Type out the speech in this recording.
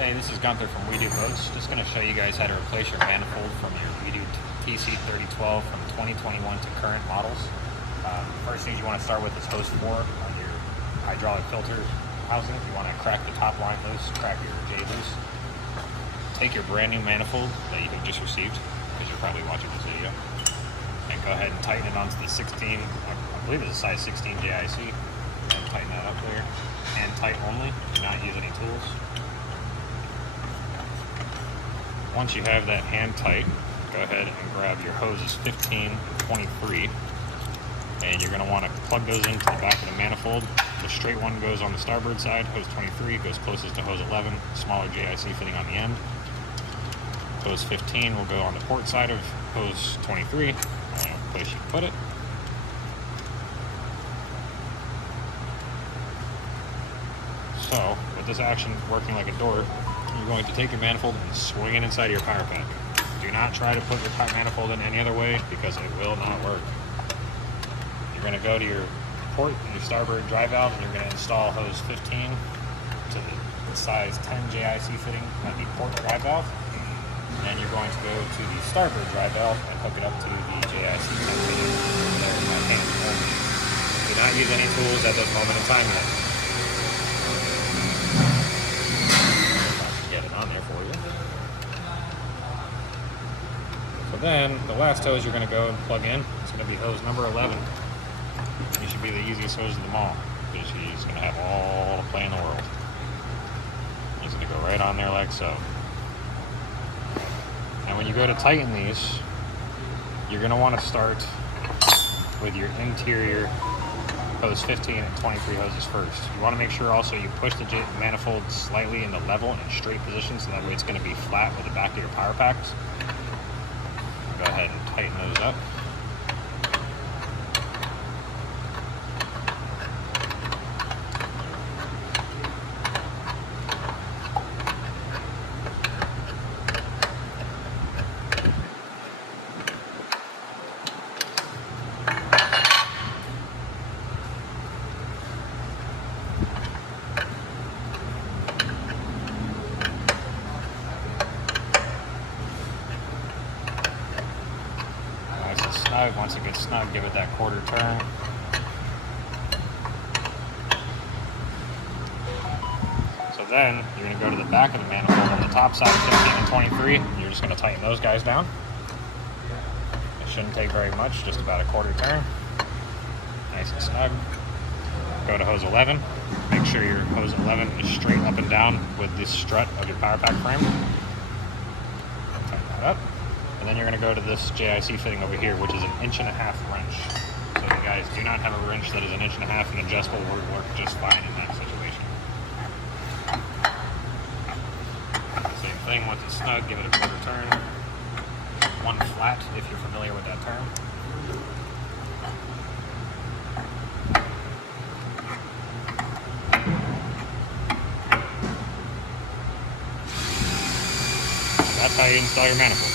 Hey, this is Gunther from We Do Boats. Just going to show you guys how to replace your manifold from your We Do TC3012 from 2021 to current models. First things you want to start with is hose 4 on your hydraulic filter housing. You want to crack the top line loose, crack your J loose. Take your brand new manifold that you have just received, because you're probably watching this video, and go ahead and tighten it onto the 16, I believe it's a size 16 JIC. And tighten that up there. Hand tight only, do not use any tools. Once you have that hand tight, go ahead and grab your hoses 15, 23, and you're going to want to plug those into the back of the manifold. The straight one goes on the starboard side, hose 23 goes closest to hose 11, smaller JIC fitting on the end. Hose 15 will go on the port side of hose 23, place you put it. So, with this action working like a door, you're going to take your manifold and swing it inside your power pack. Do not try to put your manifold in any other way, because it will not work. You're going to go to your port and your starboard dry valve, and you're going to install hose 15 to the size 10 JIC fitting at the port dry valve. And then you're going to go to the starboard dry valve and hook it up to the JIC 10 fitting there in my hand only. Do not use any tools at this moment in time yet. So then, the last hose you're going to go and plug in, it's going to be hose number 11. It should be the easiest hose of them all, because she's going to have all the play in the world. It's going to go right on there like so. And when you go to tighten these, you're going to want to start with your interior hose 15 and 23 hoses first. You want to make sure also you push the manifold slightly in the level and straight position, so that way it's going to be flat with the back of your power packs. Go ahead and tighten those up. Snug. Once it gets snug, give it that quarter turn. So then you're going to go to the back of the manifold on the top side of 15 and 23. You're just going to tighten those guys down. It shouldn't take very much, just about a quarter turn. Nice and snug. Go to hose 11. Make sure your hose 11 is straight up and down with the strut of your power pack frame. Tighten that up. And then you're going to go to this JIC fitting over here, which is an 1.5 wrench. So you guys do not have a wrench that is 1.5 and adjustable will work just fine in that situation. Same thing, once it's snug, give it a quarter turn. One flat, if you're familiar with that term. That's how you install your manifold.